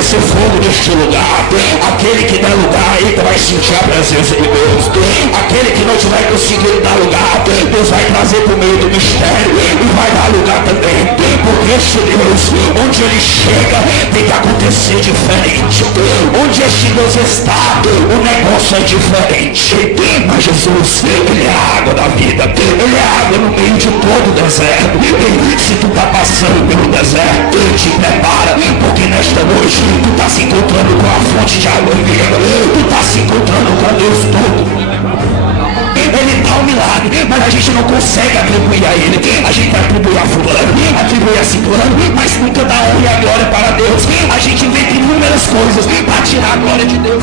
esse fogo neste lugar. Aquele que dá lugar, eita, vai sentir a presença de Deus. Aquele que não tiver conseguido dar lugar, Deus vai trazer por meio do mistério e vai dar lugar também. Porque este Deus, onde ele chega, tem que acontecer diferente. Onde este Deus está, o negócio é diferente. Mas Jesus, ele é a água da vida. Ele é a água no meio de todo o deserto. Se tu está passando pelo deserto, te prepara, porque nesta noite tu está se encontrando com a fonte de água viva. Tu está se encontrando com Deus todo. Ele dá um milagre, mas a gente não consegue atribuir a ele. A gente atribui a fulano, atribui a ciclano, mas nunca dá honra e a glória para Deus. A gente inventa inúmeras coisas para tirar a glória de Deus.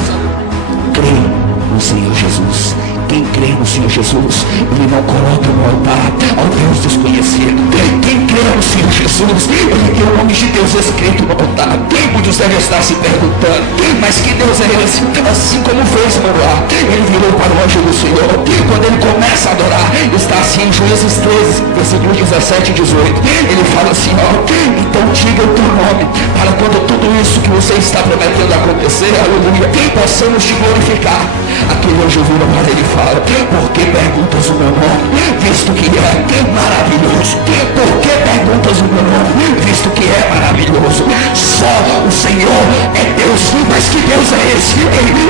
Creio no Senhor Jesus. Quem crê no Senhor Jesus, ele não coloca no altar ao Deus desconhecido. Quem crê no Senhor Jesus, ele tem o nome de Deus escrito no altar. Muitos devem estar se perguntando, mas que Deus é esse? Assim como fez Manoá, ele virou para o anjo do Senhor. Quando ele começa a adorar, está assim em Juízes 13, versículos 17 e 18. Ele fala assim, ó, então diga o teu nome, para quando tudo isso que você está prometendo acontecer, aleluia, possamos te glorificar. Aquele anjo vira para ele e fala, por que perguntas o meu nome, visto que é maravilhoso? Por que perguntas o meu nome, visto que é maravilhoso? Só o Senhor é Deus. Mas que Deus é esse?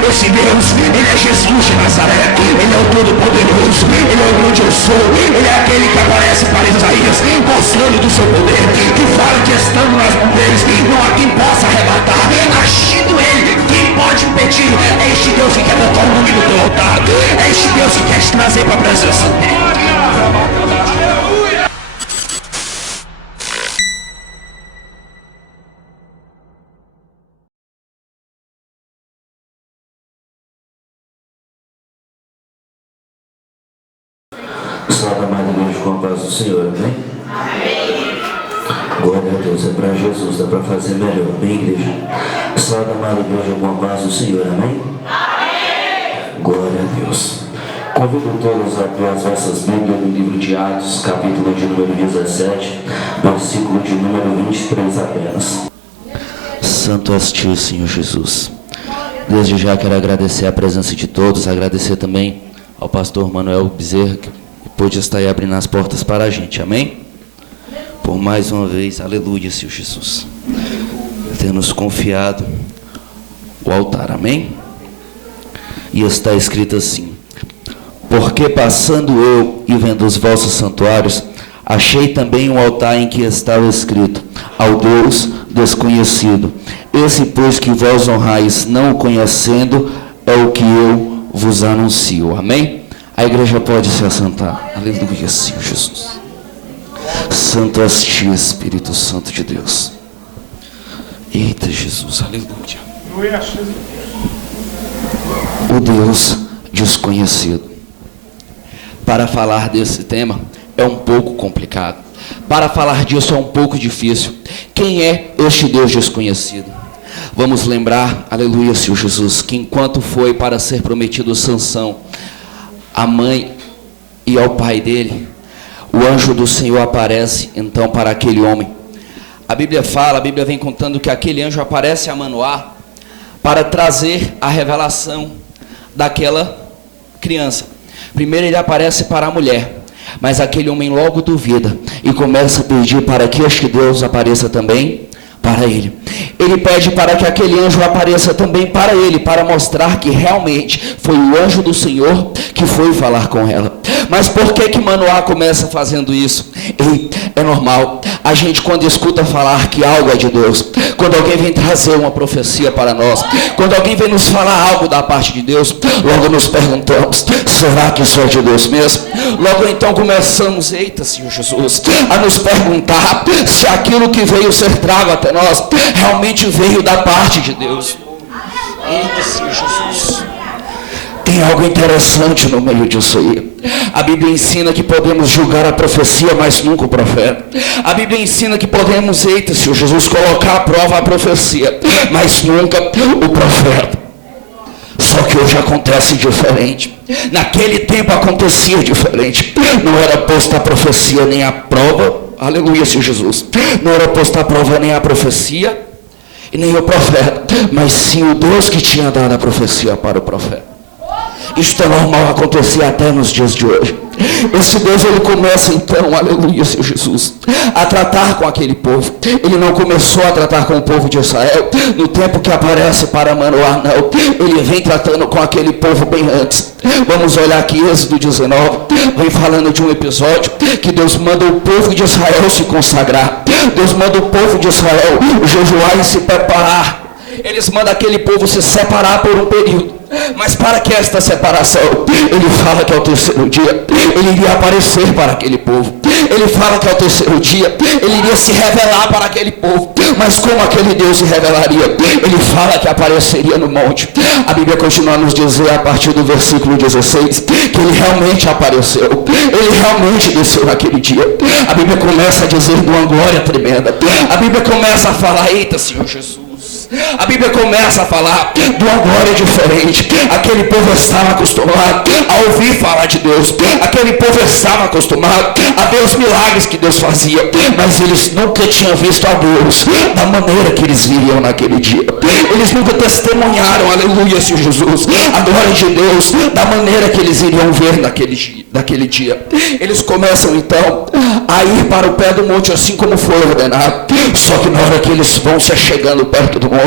Esse Deus, ele é Jesus de Nazaré. Ele é o Todo-Poderoso. Ele é o grande eu sou. Ele é aquele que aparece para Isaías, mostrando do seu poder, que fala que estando nas mãos deles, não há quem possa arrebatar. Agindo ele, quem pode impedir? É este Deus que quer botar o nome no teu altar. É este Deus que quer te trazer para a presença dele. Salve, amada igreja, com a paz do Senhor, amém? Amém. Glória a Deus, é para Jesus, dá para fazer melhor, amém, igreja? Salve, amada igreja, com a paz do Senhor, amém? Amém. Glória a Deus. Convido todos a abrir as vossas Bíblias no livro de Atos, capítulo de número 17, versículo de número 23 apenas. Santo és tu, Senhor Jesus. Desde já quero agradecer a presença de todos, agradecer também ao pastor Manuel Bezerra, que pôde estar aí abrindo as portas para a gente, amém? Por mais uma vez, aleluia, Senhor Jesus, ter nos confiado o altar, amém? E está escrito assim, porque passando eu e vendo os vossos santuários, achei também um altar em que estava escrito, ao Deus desconhecido. Esse, pois, que vós honrais, não o conhecendo, é o que eu vos anuncio, amém? A igreja pode se assentar. Aleluia, Senhor Jesus. Santo és tu, Espírito Santo de Deus. Eita, Jesus, aleluia. O Deus desconhecido. Para falar desse tema é um pouco complicado. Para falar disso é um pouco difícil. Quem é este Deus desconhecido? Vamos lembrar, aleluia, Senhor Jesus, que enquanto foi para ser prometido Sansão, a mãe e ao pai dele, o anjo do Senhor aparece então para aquele homem. A Bíblia fala, a Bíblia vem contando que aquele anjo aparece a Manoá para trazer a revelação daquela criança. Primeiro ele aparece para a mulher, mas aquele homem logo duvida e começa a pedir para que este Deus apareça também para ele. Ele pede para que aquele anjo apareça também para ele, para mostrar que realmente foi o anjo do Senhor que foi falar com ela. Mas por que Manoá começa fazendo isso? E é normal, a gente quando escuta falar que algo é de Deus, quando alguém vem trazer uma profecia para nós, quando alguém vem nos falar algo da parte de Deus, logo nos perguntamos, será que isso é de Deus mesmo? Logo então começamos, eita Senhor Jesus, a nos perguntar se aquilo que veio ser trago até nós, realmente veio da parte de Deus. Eita Senhor Jesus. Tem algo interessante no meio disso aí. A Bíblia ensina que podemos julgar a profecia, mas nunca o profeta. A Bíblia ensina que podemos, eita Senhor Jesus, colocar à prova a profecia, mas nunca o profeta. Só que hoje acontece diferente. Naquele tempo acontecia diferente. Não era posta a profecia nem a prova. Aleluia, Senhor Jesus. Não era posta a prova nem a profecia e nem o profeta. mas sim o Deus que tinha dado a profecia para o profeta. Isto é normal acontecer até nos dias de hoje. Esse Deus, ele começa então, aleluia, Senhor Jesus, a tratar com aquele povo. Ele não começou a tratar com o povo de Israel no tempo que aparece para Manoá, não. Ele vem tratando com aquele povo bem antes. Vamos olhar aqui Êxodo 19, vem falando de um episódio que Deus manda o povo de Israel se consagrar. Deus manda o povo de Israel jejuar e se preparar. Eles mandam aquele povo se separar por um período. Mas para que esta separação? Ele fala que ao terceiro dia ele iria aparecer para aquele povo. Ele fala que ao terceiro dia ele iria se revelar para aquele povo. Mas como aquele Deus se revelaria? Ele fala que apareceria no monte. A Bíblia continua a nos dizer a partir do versículo 16 que ele realmente apareceu. Ele realmente desceu naquele dia. A Bíblia começa a dizer de uma glória tremenda. A Bíblia começa a falar: eita, Senhor Jesus. A Bíblia começa a falar de uma glória diferente. Aquele povo estava acostumado a ouvir falar de Deus. Aquele povo estava acostumado a ver os milagres que Deus fazia. Mas eles nunca tinham visto a Deus da maneira que eles viriam naquele dia. Eles nunca testemunharam, aleluia, Senhor Jesus, a glória de Deus da maneira que eles iriam ver naquele dia. Eles começam então a ir para o pé do monte assim como foi ordenado. Só que na hora que eles vão se chegando perto do monte,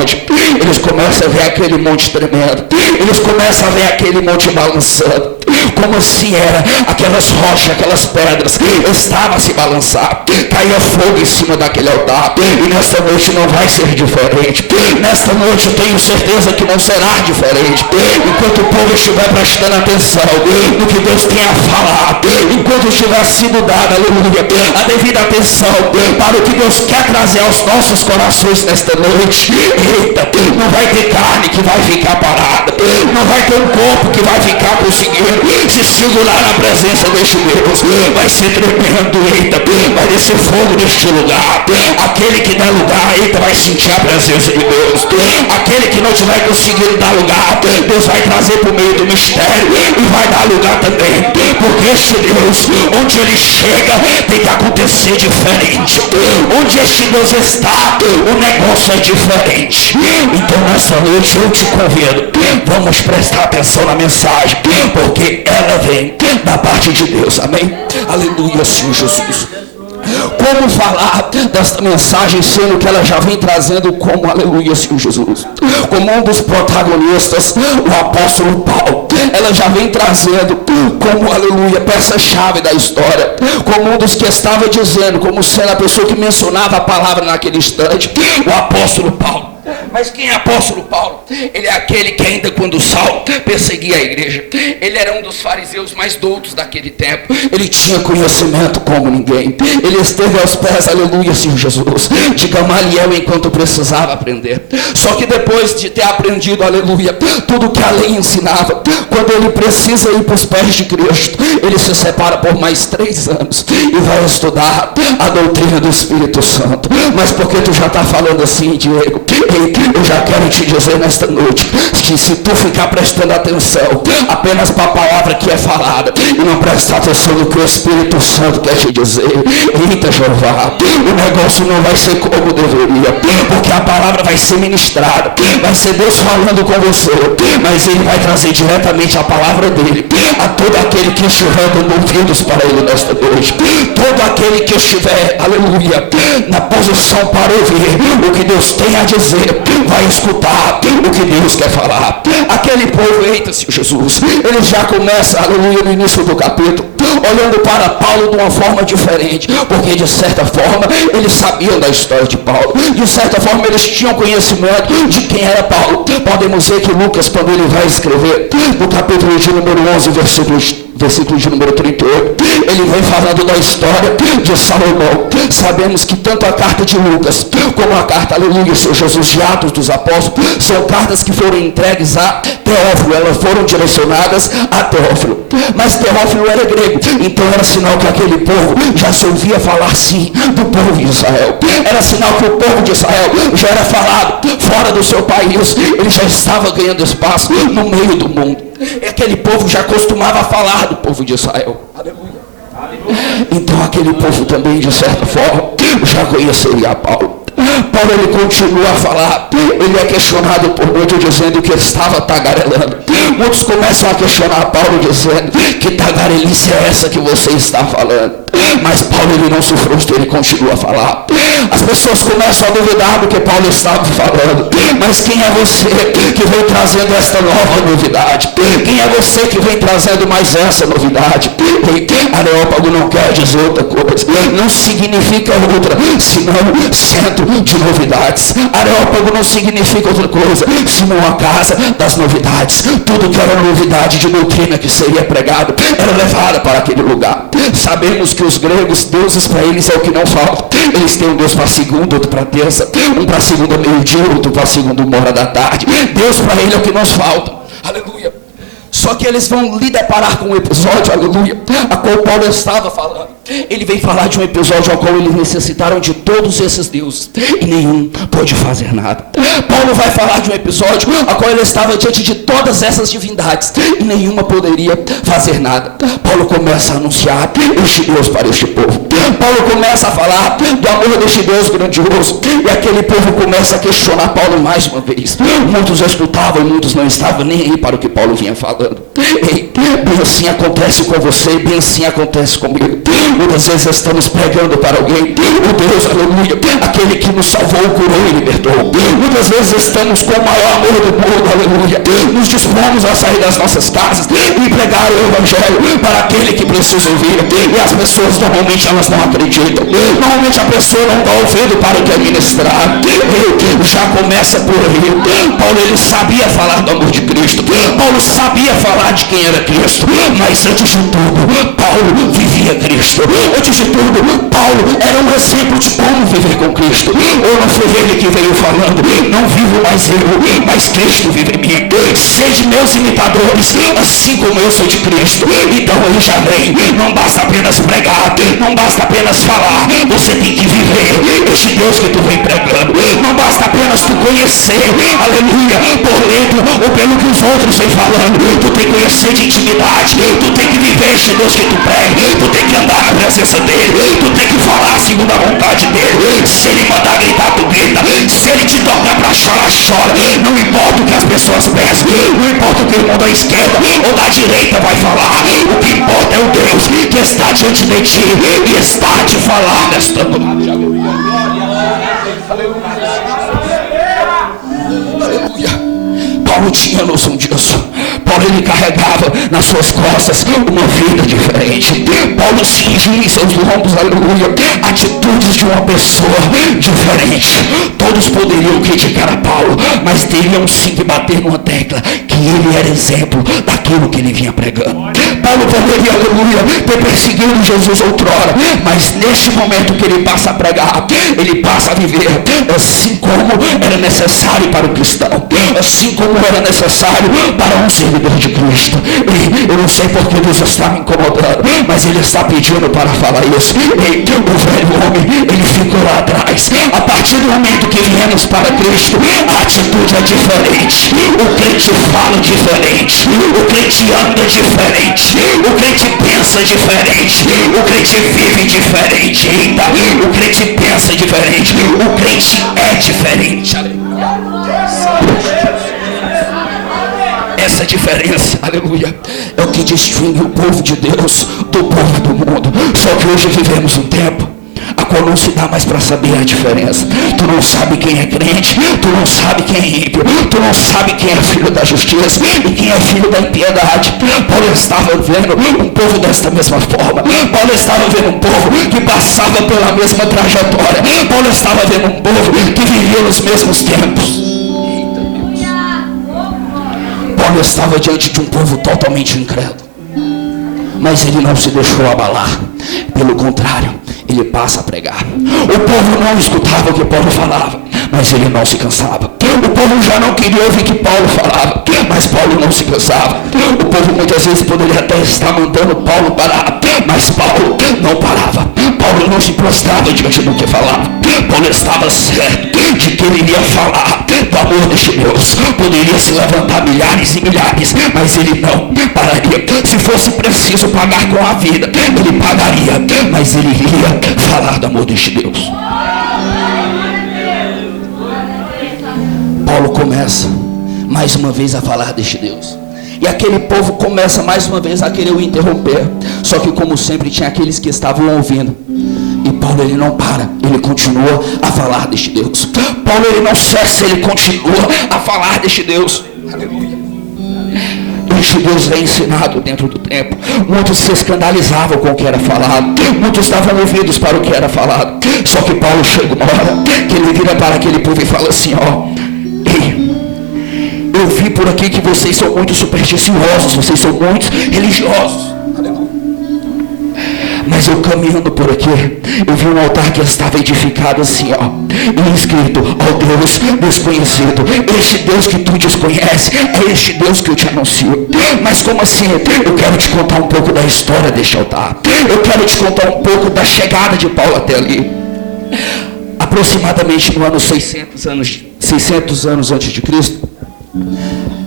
eles começam a ver aquele monte tremendo. Eles começam a ver aquele monte balançando. Como se era aquelas rochas, aquelas pedras estavam a se balançar. Caía fogo em cima daquele altar. E nesta noite não vai ser diferente. Nesta noite eu tenho certeza que não será diferente. Enquanto o povo estiver prestando atenção no que Deus tem a falar, enquanto estiver sido dada, aleluia, a devida atenção para o que Deus quer trazer aos nossos corações nesta noite. Eita, não vai ter carne que vai ficar parada. Não vai ter um corpo que vai ficar conseguindo se segurar na presença deste Deus. Vai ser tremendo, eita, vai descer fogo neste lugar. Aquele que dá lugar, eita, vai sentir a presença de Deus. Aquele que não tiver conseguido dar lugar, Deus vai trazer por meio do mistério e vai dar lugar também. Porque este Deus, onde ele chega, tem que acontecer diferente. Onde este Deus está, o negócio é diferente. Então nessa noite eu te convido, vamos prestar atenção na mensagem, porque ela vem da parte de Deus, amém? Aleluia, Senhor Jesus. Como falar desta mensagem, sendo que ela já vem trazendo como, aleluia, Senhor Jesus, como um dos protagonistas, o apóstolo Paulo. Ela já vem trazendo como, aleluia, peça-chave da história, como um dos que estava dizendo, como sendo a pessoa que mencionava a palavra naquele instante, o apóstolo Paulo. Mas quem é apóstolo Paulo? Ele é aquele que ainda quando Saulo perseguia a igreja, ele era um dos fariseus mais doutos daquele tempo. Ele tinha conhecimento como ninguém. Ele esteve aos pés, aleluia, Senhor Jesus, de Gamaliel enquanto precisava aprender. Só que depois de ter aprendido, aleluia, tudo que a lei ensinava, quando ele precisa ir para os pés de Cristo, ele se separa por mais 3 anos e vai estudar a doutrina do Espírito Santo. Mas porque tu já está falando assim, Diego, eu já quero te dizer nesta noite que se tu ficar prestando atenção apenas para a palavra que é falada e não prestar atenção no que o Espírito Santo quer te dizer, eita Jeová, o negócio não vai ser como deveria, porque a palavra vai ser ministrada, vai ser Deus falando com você, mas ele vai trazer diretamente a palavra dele a todo aquele que estiver dando ouvidos para ele nesta noite. Todo aquele que estiver, aleluia, na posição para ouvir o que Deus tem a dizer, vai escutar o que Deus quer falar. Aquele povo, eita, Senhor Jesus, ele já começa, aleluia, no início do capítulo, olhando para Paulo de uma forma diferente, porque de certa forma eles sabiam da história de Paulo, de certa forma eles tinham conhecimento de quem era Paulo. Podemos ver que Lucas, quando ele vai escrever no capítulo de número 11, versículo de número 38, ele vem falando da história de Salomão. Sabemos que tanto a carta de Lucas como a carta, aleluia, Senhor Jesus, de Atos dos Apóstolos, são cartas que foram entregues a Teófilo, elas foram direcionadas a Teófilo. Mas Teófilo era grego, então era sinal que aquele povo já se ouvia falar sim do povo de Israel. Era sinal que o povo de Israel já era falado fora do seu país, ele já estava ganhando espaço no meio do mundo. Aquele povo já costumava falar do povo de Israel. Aleluia. Então aquele povo também, de certa forma, já conheceria Paulo. Paulo ele continua a falar. Ele é questionado por muitos dizendo que ele estava tagarelando. Muitos começam a questionar Paulo dizendo: que tagarelice é essa que você está falando? Mas Paulo ele não se frustra, ele continua a falar. As pessoas começam a duvidar do que Paulo estava falando. Mas quem é você que vem trazendo esta nova novidade? Quem é você que vem trazendo mais essa novidade? Areópago não quer dizer outra coisa, não significa outra senão centro de novidades. Areópago não significa outra coisa senão a casa das novidades. Tudo que era novidade de doutrina que seria pregado era levado para aquele lugar. Sabemos que os gregos, deuses para eles é o que não falta. Eles têm um Deus para segunda, outro para terça, um para segunda meio-dia, outro para segunda 1h da tarde. Deus para ele é o que nos falta. Aleluia. Só que eles vão lhe deparar com um episódio, aleluia, a qual Paulo estava falando. Ele vem falar de um episódio ao qual eles necessitaram de todos esses deuses e nenhum pôde fazer nada. Paulo vai falar de um episódio ao qual ele estava diante de todas essas divindades e nenhuma poderia fazer nada. Paulo começa a anunciar este Deus para este povo. Paulo começa a falar do amor deste Deus grandioso e aquele povo começa a questionar Paulo mais uma vez. Muitos escutavam e muitos não estavam nem aí para o que Paulo vinha falando. Ei, bem assim acontece com você, bem assim acontece comigo. Muitas vezes estamos pregando para alguém o Deus, aleluia, aquele que nos salvou, curou e libertou. Muitas vezes estamos com o maior amor do mundo, aleluia, nos dispomos a sair das nossas casas e pregar o evangelho para aquele que precisa ouvir, e as pessoas normalmente elas não acreditam. Normalmente a pessoa não dá ouvido para o que é ministrado. Já começa por aí. Paulo ele sabia falar do amor de Cristo, Paulo sabia falar de quem era Cristo, mas antes de tudo Paulo vivia Cristo. Antes de tudo Paulo era um exemplo de como viver com Cristo. Ou não foi ele que veio falando: não vivo mais eu, mas Cristo vive em mim. Sede meus imitadores, assim como eu sou de Cristo. Então ele já vem. Não basta apenas pregar, não basta apenas falar, você tem que viver este Deus que tu vem pregando. Não basta apenas tu conhecer, aleluia, por letra ou pelo que os outros vêm falando. Tu tem que conhecer de intimidade, tu tem que viver este Deus que tu prega, tu tem que andar na presença dele, tu tem que falar segundo a vontade dele. Se ele mandar gritar, tu grita. Se ele te tocar para chorar, chora. Não importa o que as pessoas pensam, não importa o que o irmão da esquerda ou da direita vai falar. O que importa é o Deus que está diante de ti e está a te falar nesta noite. Aleluia. Paulo tinha noção disso. Paulo ele carregava nas suas costas uma vida diferente. Paulo cingia em seus lombos, aleluia, atitudes de uma pessoa diferente. Todos poderiam criticar a Paulo, mas teriam sim que bater numa tecla que ele era exemplo daquilo que ele vinha pregando. Paulo poderia, aleluia, ter perseguido Jesus outrora, mas neste momento que ele passa a pregar, ele passa a viver assim como era necessário para o cristão, assim como era necessário para um servidor de Cristo. E eu não sei porque Deus está me incomodando, mas ele está pedindo para falar isso. E o velho homem, ele ficou lá atrás. A partir do momento que viemos para Cristo, a atitude é diferente. O crente fala diferente, o crente anda diferente, o crente pensa diferente, o crente vive diferente. Eita, o crente pensa diferente, o crente é diferente. Essa diferença, aleluia, é o que distingue o povo de Deus do povo do mundo. Só que hoje vivemos um tempo a qual não se dá mais para saber a diferença. Tu não sabe quem é crente, tu não sabe quem é ímpio, tu não sabe quem é filho da justiça e quem é filho da impiedade. Paulo estava vendo um povo desta mesma forma. Paulo estava vendo um povo que passava pela mesma trajetória. Paulo estava vendo um povo que vivia nos mesmos tempos. Paulo estava diante de um povo totalmente incrédulo, mas ele não se deixou abalar. Pelo contrário, ele passa a pregar. O povo não escutava o que Paulo falava, mas ele não se cansava. O povo já não queria ouvir o que Paulo falava, mas Paulo não se cansava. O povo muitas vezes poderia até estar mandando Paulo parar, mas Paulo não parava. Paulo não se prostrava diante do que falava. Paulo estava certo de que ele iria falar do amor deste Deus. Poderia se levantar milhares e milhares, mas ele não pararia. Se fosse preciso pagar com a vida, ele pagaria, mas ele iria falar do amor deste Deus. Paulo começa mais uma vez a falar deste Deus. E aquele povo começa mais uma vez a querer o interromper. Só que como sempre tinha aqueles que estavam ouvindo. E Paulo ele não para, ele continua a falar deste Deus. Paulo ele não cessa, ele continua a falar deste Deus. Aleluia. Este Deus é ensinado dentro do templo. Muitos se escandalizavam com o que era falado. Muitos estavam ouvidos para o que era falado. Só que Paulo chega uma hora que ele vira para aquele povo e fala assim, ó: ei, eu vi por aqui que vocês são muito supersticiosos, vocês são muito religiosos. Mas eu caminhando por aqui, eu vi um altar que estava edificado assim, ó, e escrito: ó Deus desconhecido, este Deus que tu desconhece, é este Deus que eu te anuncio. Mas como assim? Eu quero te contar um pouco da história deste altar. Eu quero te contar um pouco da chegada de Paulo até ali. Aproximadamente no ano 600 anos antes de Cristo,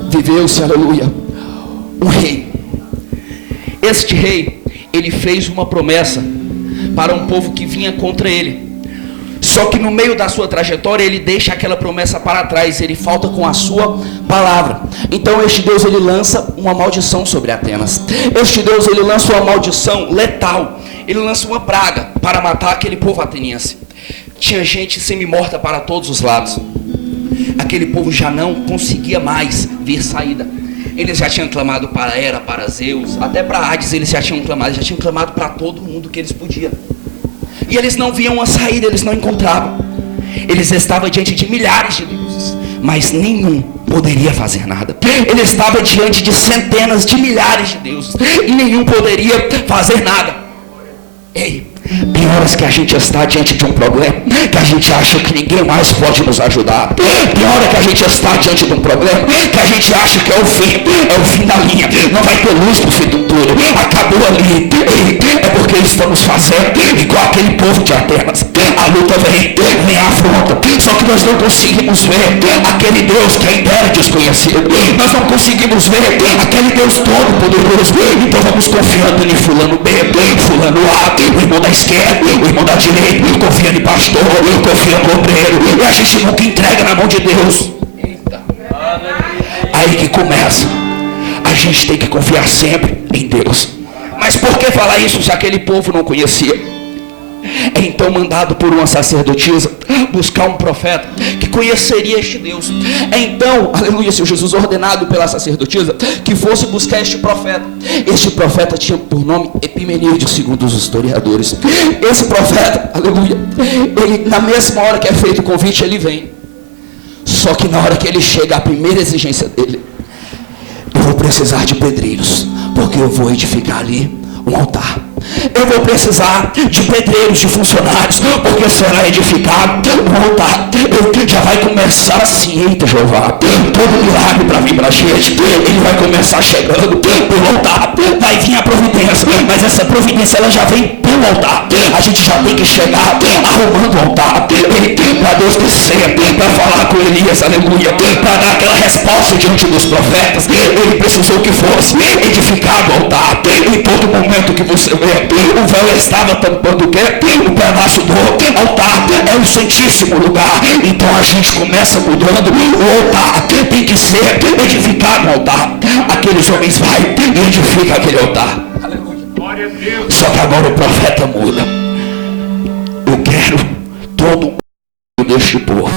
viveu-se, aleluia, um rei. Este rei, ele fez uma promessa para um povo que vinha contra ele. Só que no meio da sua trajetória, ele deixa aquela promessa para trás, ele falta com a sua palavra. Então este Deus, ele lança uma maldição sobre Atenas. Este Deus, ele lança uma maldição letal. Ele lança uma praga para matar aquele povo ateniense. Tinha gente semi-morta para todos os lados. Aquele povo já não conseguia mais ver saída. Eles já tinham clamado para Hera, para Zeus, até para Hades eles já tinham clamado para todo mundo que eles podiam. E eles não viam a saída, eles não encontravam. Eles estavam diante de milhares de deuses, mas nenhum poderia fazer nada. Ele estava diante de centenas de milhares de deuses, e nenhum poderia fazer nada. Ei, tem horas que a gente está diante de um problema, que a gente acha que ninguém mais pode nos ajudar. Tem hora que a gente está diante de um problema, que a gente acha que é o fim da linha. Não vai ter luz no fim do túnel, acabou ali. Ei, é porque estamos fazendo igual aquele povo de Atenas. A luta vem a afronta, só que nós não conseguimos ver aquele Deus que ainda era desconhecido. Nós não conseguimos ver aquele Deus todo poderoso. Então vamos confiando em fulano B, fulano A, o irmão da esquerda, o irmão da direita, confiando em pastor, confiando no obreiro, e a gente nunca entrega na mão de Deus. Eita. Aí que começa. A gente tem que confiar sempre em Deus. Mas por que falar isso se aquele povo não conhecia? É então mandado por uma sacerdotisa buscar um profeta que conheceria este Deus. É então, aleluia, Senhor Jesus, ordenado pela sacerdotisa que fosse buscar este profeta. Este profeta tinha por nome Epimenídes, segundo os historiadores. Esse profeta, aleluia, ele na mesma hora que é feito o convite, ele vem. Só que na hora que ele chega, a primeira exigência dele: eu vou precisar de pedreiros, porque eu vou edificar ali um altar. Eu vou precisar de pedreiros, de funcionários, porque será edificado um altar. Já vai começar assim, eita Jeová, todo milagre para vir para a gente, ele vai começar chegando pelo altar. Vai vir a providência, mas essa providência ela já vem pelo altar. A gente já tem que chegar arrumando o altar, para Deus descer, para falar com Elias, aleluia, para dar aquela resposta diante dos profetas. Ele precisou que fosse edificado o altar. Em todo momento que você vê, o véu estava tampando o quê? O pedaço do altar. É o santíssimo lugar. Então a gente começa mudando o altar. Tem que ser edificado o altar. Aqueles homens vão e edificam aquele altar. Aleluia. Só que agora o profeta muda. Eu quero todo o deste povo